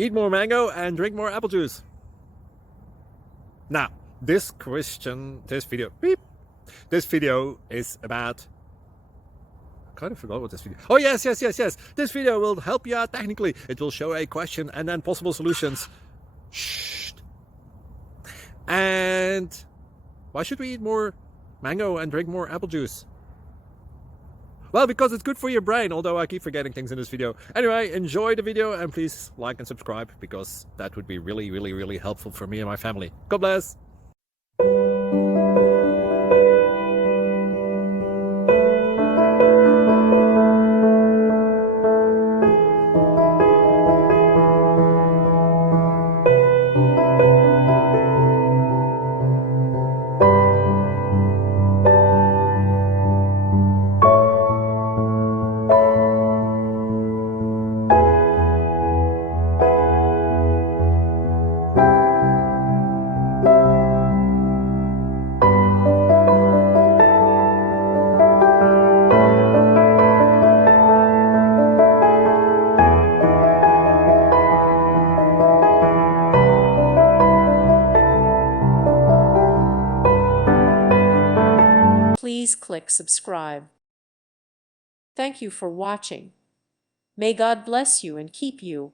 Eat more mango and drink more apple juice. Now, this video is about... I kind of forgot what this video... Oh, yes. This video will help you out technically. It will show a question and then possible solutions. Shh. And why should we eat more mango and drink more apple juice? Well, because it's good for your brain, although I keep forgetting things in this video. Anyway, enjoy the video and please like and subscribe, because that would be really helpful for me and my family. God bless! Please click subscribe. Thank you for watching. May God bless you and keep you.